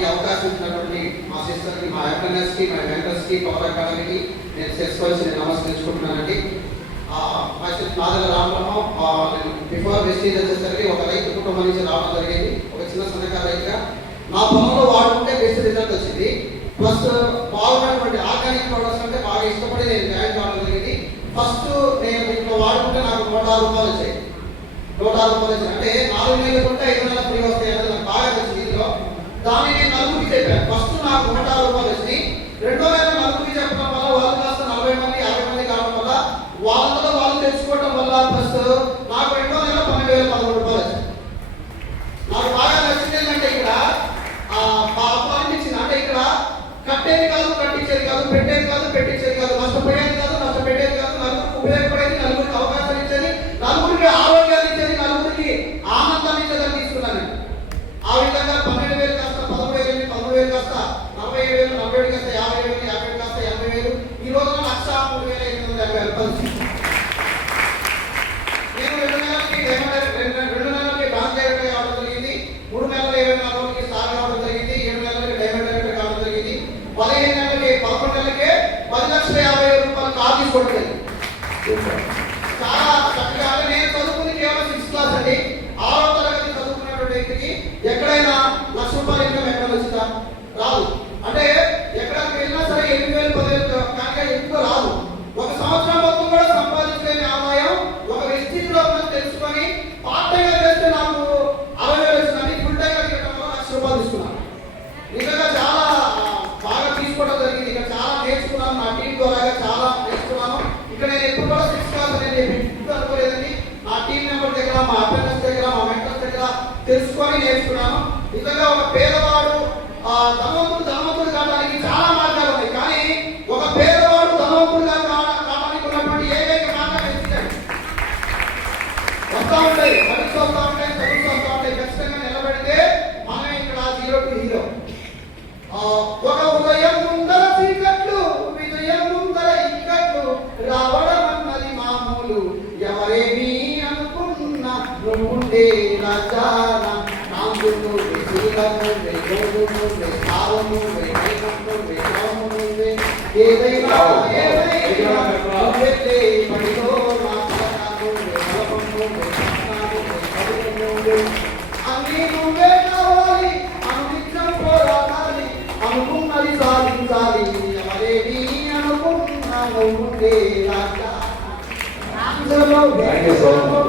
ఈ అవకాశం ఇచ్చినటువంటి మా సిస్టర్కి, మా ఎంఎన్ఎస్కి, మా మెంటర్స్కి, పవర్ అకాడమీకి నేను చేసుకోవాల్సి నేను నమస్కరించుకుంటున్నానండి. నాదల రామరామం నేను బిఫోర్ వెస్టీజ్ వచ్చేసరికి ఒక రైతు కుటుంబం నుంచి రావడం జరిగింది. ఒక చిన్న సన్నకారు రైతుగా నా పొలంలో వాడుకుంటే బెస్ట్ రిజల్ట్ వచ్చింది. ప్లస్ బాగున్నటువంటి ఆర్గానిక్ ప్రొడక్ట్స్ అంటే బాగా ఇష్టపడి నేను జాయిన్ కావడం జరిగింది. ఫస్ట్ నేను ఇంట్లో వాడుకుంటే నాకు 106 రూపాయలు వచ్చాయి. 106 రూపాయలు వచ్చాయి అంటే 4 నెలలు కొంటే 5 నెలలు ఫ్రీ వస్తాయి అనేది నాకు బాగా వచ్చింది. ఇందులో దాన్ని నేను నలుగురికి చెప్పాను. ఫస్ట్ నాకు 106 రూపాయలు వచ్చినాయి. రెండో నెల నలుగురికి చెప్పడం వల్ల వాళ్ళు కాస్త 40 మంది 50 మంది కావడం వల్ల వాళ్ళతో వాళ్ళు తెచ్చుకోవడం వల్ల ప్లస్ నాకు రెండో నెల 12,011 రూపాయలు వచ్చాయి. నాకు బాగా నచ్చింది ఏంటంటే ఇక్కడ అనిపించింది అంటే ఇక్కడ కట్టేది కాదు, కట్టించేది కాదు, పెట్టేది కాదు, పెట్టించేది కాదు, నష్టపోయేది కాదు, నష్టపెట్టేది కాదు, నలుగురికి ఉపయోగపడేది, నలుగురికి అవకాశాలు ఇచ్చేది, నలుగురికి ఆరోగ్యాన్ని ఇచ్చేది, నలుగురికి ఆనందాన్ని ఇచ్చేదని తీసుకున్నాను. ఆ విధంగా 12,000 కాస్త 13,000, 13,000 కాస్త 47,000, 47 కాస్త 50,000, 50 కాస్త 80,000, ఈ రోజున 1,03,850 రూపాయలు. నేను 2 నెలలకి బ్రాంచ్ డైరెక్టర్ కావడం జరిగింది. 3 నెలల 24 రోజులకి స్టార్ కావడం జరిగింది. 7 నెలలకి డైమండ్ డైరెక్టర్ కావడం జరిగింది. 15 నెలలకి 11 నెలలకి 10,50,000 రూపాయలు కార్ తీసుకోవడం జరిగింది. చాలా చక్కగా నేను చదువుకుని కేవలం 6th క్లాస్ అండి. 6వ తరగతి చదువుకున్నటువంటి వ్యక్తికి ఎక్కడైనా 1,00,000 రూపాయలు ఇన్కమ్ ఎక్కడ వచ్చిందా? రాదు. అంటే ఎక్కడికి వెళ్ళినా సరే 8,000 10,000 కానీ ఎక్కువ రాదు. ఒక సంవత్సరం మొత్తం కూడా సంపాదించలేని ఆదాయం ఒక వ్యక్తిలో తెలుసుకొని పార్ట్ టైం చేస్తే నాకు 60,000 వచ్చిందండి. ఫుల్ టైం చేయడం వల్ల 1,00,000 రూపాయలు తీసుకున్నాను. నిజంగా చాలా బాగా తీసుకోవడం జరిగింది. ఇక్కడ చాలా నేర్చుకున్నాను. నా టీం ద్వారా చాలా నేర్చుకున్నాను. ఇక్కడ నేను ఎప్పుడు కూడా 6th క్లాస్ అనేది అనుకోలేదండి. నా టీం మెంబర్ దగ్గర, మా అటెండెన్స్ దగ్గర, మా మెంటర్స్ దగ్గర తెలుసుకొని నేర్చుకున్నాను. నిజంగా ఒక పేదవాడు ధనవంతుడు కావడానికి చాలా మార్గాలు ఉన్నాయి. కానీ ఒక పేదవాడు ధనవంతుడుగా కావడానికి ఉన్నటువంటి ఏకైక మార్గం ఎత్తికండి. వస్తూ ఉంటాయి, పరీక్ష వస్తూ ఉంటాయి, చదువుతూ వస్తూ ఉంటాయి. ఖచ్చితంగా నిలబడితే మనం ఇక్కడ 0 to hero. ఒక ఉదయం ముందర చీకట్లు, విజయం ముందర ఇక్కట్లు, రావడం అన్నది మామూలు, ఎవరేమీ అనుకున్నా నువ్వుండే రాజాన, నాంగును శీలము యోగును సారము వైకుంఠము ఏదైనా పడిలో నా అన్ని నువ్వే కావాలి, అనునిత్యం పోరాడాలి, అనుకున్నది సాధించాలి, ఎవరేమీ అనుకున్నా నువ్వుండే రాజా. Thank you so much.